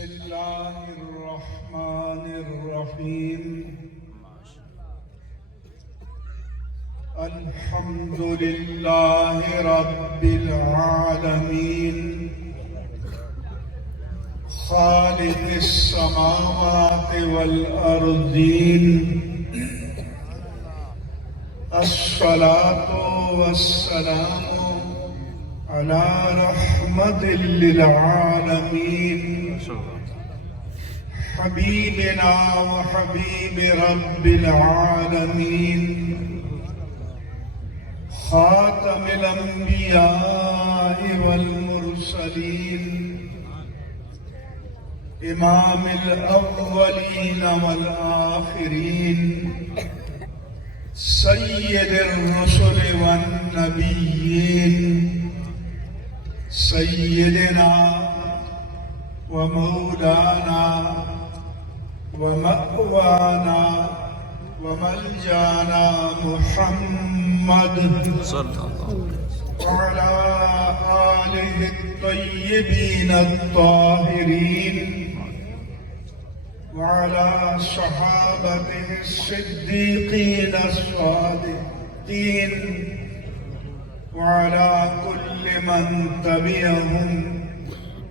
الله الرحمن الرحيم الحمد لله رب العالمين خالق السماوات والأرضين الصلاة والسلام على رحمة للعالمين حبيبنا وحبيب رب العالمين خاتم الأنبياء والمرسلين إمام الأولين والآخرين سيد الرسل والنبيين سيدنا ومولانا ومأوانا وملجانا محمد وعلى آله الطيبين الطاهرين وعلى صحابته الصديقين الصادقين وعلى كل من تبعهم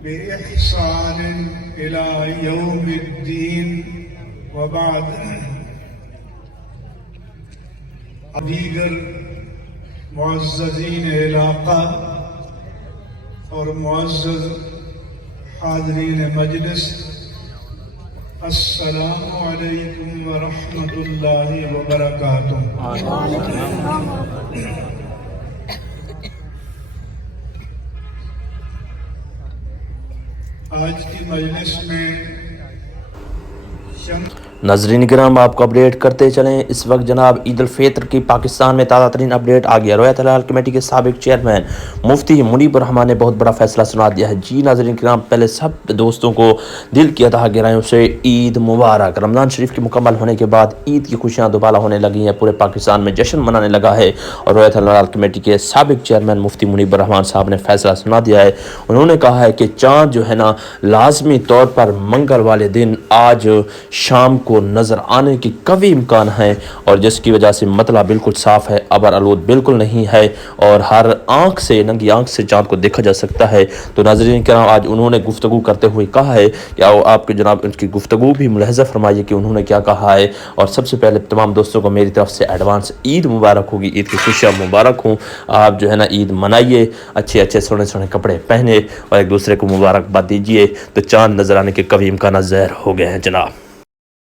بإحسان إلى يوم الدين وبعد دیگر معززین علاقہ اور معزز حاضرین مجلس السلام علیکم ورحمۃ اللہ وبرکاتہ۔ آج کی مجلس میں ناظرین کرام آپ کو اپڈیٹ کرتے چلیں۔ اس وقت جناب عید الفطر کی پاکستان میں تازہ ترین اپڈیٹ آ گیا۔ رویت ہلال کمیٹی کے سابق چیئرمین مفتی منیب الرحمان نے بہت بڑا فیصلہ سنا دیا ہے۔ جی ناظرین کرام، پہلے سب دوستوں کو دل کی تہہ گہرائیوں سے عید مبارک۔ رمضان شریف کے مکمل ہونے کے بعد عید کی خوشیاں دوبالا ہونے لگی ہیں، پورے پاکستان میں جشن منانے لگا ہے، اور رویت ہلال کمیٹی کے سابق چیئرمین مفتی منیب الرحمان صاحب نے فیصلہ سنا دیا ہے۔ انہوں نے کہا ہے کہ چاند جو ہے نا لازمی طور پر منگل والے دن آج شام کو نظر آنے کی قوی امکان ہے، اور جس کی وجہ سے مطلع بالکل صاف ہے، ابر آلود بالکل نہیں ہے، اور ہر آنکھ سے ننگی آنکھ سے چاند کو دیکھا جا سکتا ہے۔ تو ناظرین کرام، آج انہوں نے گفتگو کرتے ہوئے کہا ہے کہ آپ کے جناب ان کی گفتگو بھی ملاحظہ فرمائیے کہ انہوں نے کیا کہا ہے۔ اور سب سے پہلے تمام دوستوں کو میری طرف سے ایڈوانس عید مبارک ہوگی، عید کی خوشیاں مبارک ہوں۔ آپ جو ہے نا عید منائیے، اچھے سونے کپڑے پہنے اور ایک دوسرے کو مبارکباد دیجیے۔ تو چاند نظر آنے کے قوی امکانات ظاہر ہو گئے ہیں جناب۔